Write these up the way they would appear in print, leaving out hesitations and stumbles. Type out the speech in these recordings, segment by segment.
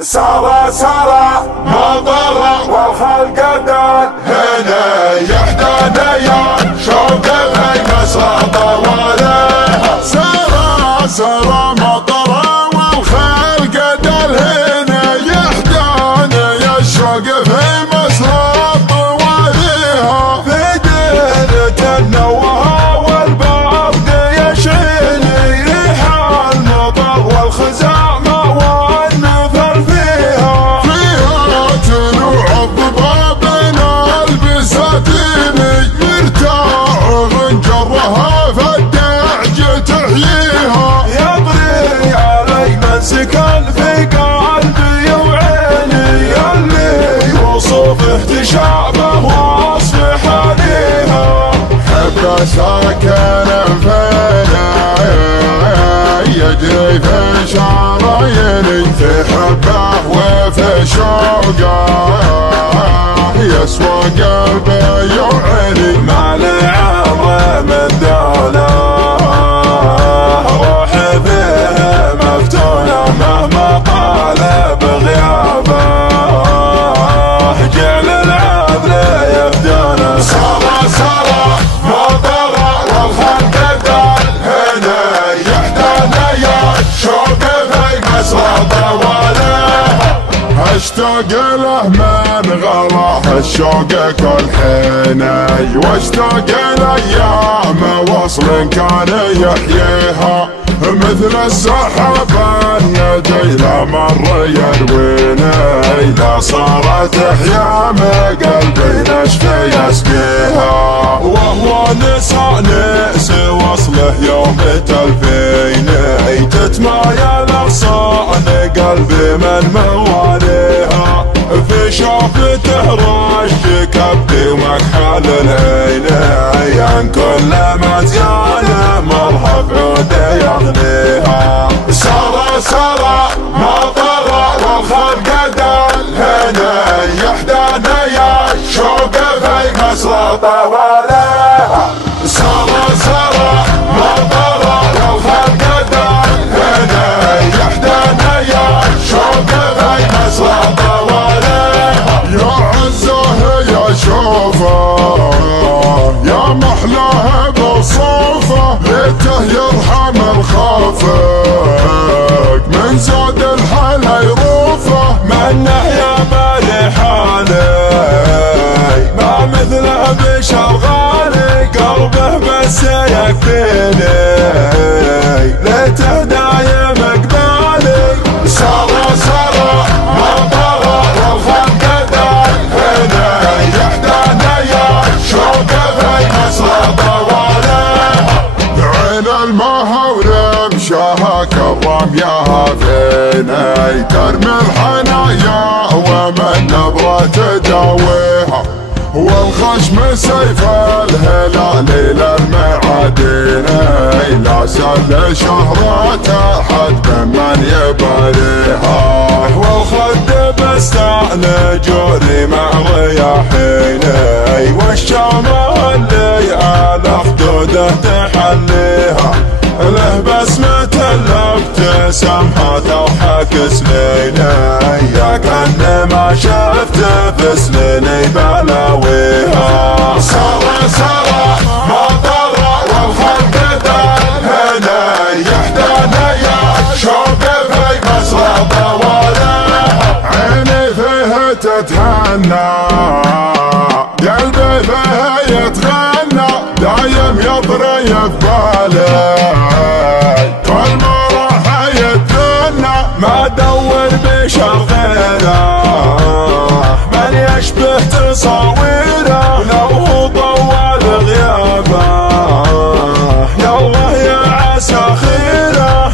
سارة مطر والخلق دان هنا يحدانا يا شوق في مسرط وله. سارة مطر والخلق دان هنا يحدانا يا شوق في مسرط وله. في ديرة النوى والبرد يشعل ريح المطر والخزامة سكن في قلبي وعيني اللي وصفه تشابه وصف حاليها. حبه ساكن فينا يجري في شراييني، في حبه وفي شوقه يسوى قلبي وعيني. ما لي عمره من دونه روحي فيه مفتونه مهما قال بغيابه جعل العذر يفدونه. سارة مطر والخلق دان هنا يحدانا يا شوق في مسرط وله. اشتاق له من غلاه الشوق كل حيني، واشتاق لايام وصل كان يحييها. مثل السحاب الندي لا مر يرويني، لا صارت احيام قلبي نشفي يسقيها. وهو نس وصله يوم تلفيني، تتمايل اغصان قلبي من مواليها. في شوفته رش كبدي ومكحل العيني، عن كل مزيان مرهف عوده يغنيها. سارة مطر والخلق دان هنا يحدانا يا شوق في مسرط وله. سارة مطر والخلق دان هنا يحدانا يا شوق في مسرط وله. يا عزه يا شوفه يا محلاه بوصوفه، ليته يرحم الخافق من زاد الحلا يروفه. منه يا مالي حالي ما مثله بشر غالي، قلبه بس يكفيني ليته دايم قبالي. سارة مطر والخلق دان هنا يحدانا يا شوق في مسرط وله. عين المها ورمشها كرم ياها فيني، ترمي الحنايا ومن نبرة تداويها. والخشم سيف الهلال للمعاديني، لا سل شهرة احد بمن يباليها. والخد بستعلى جوري مع رياحيني، والشامة اللي على خدوده تحليها. له بسمة الابتسام تضحك سنيني، يا كان ما شفته في سنيني بلاويها. سارة مطر والخلق دان هنا يحدانا يا شوق في مسرط وله. عيني فيه تتهنى قلبي فيه يتغنى، دايم يطري في بالي كل ما راح يتثنى. ما ادور بشر غيره من يشبه تصاويره، لو هو طول غيابه يالله يا عسى خيره.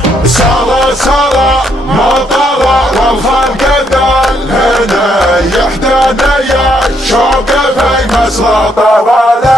سارة مطر والخلق دان هنا يحدانا يا شوق في مسرط وله.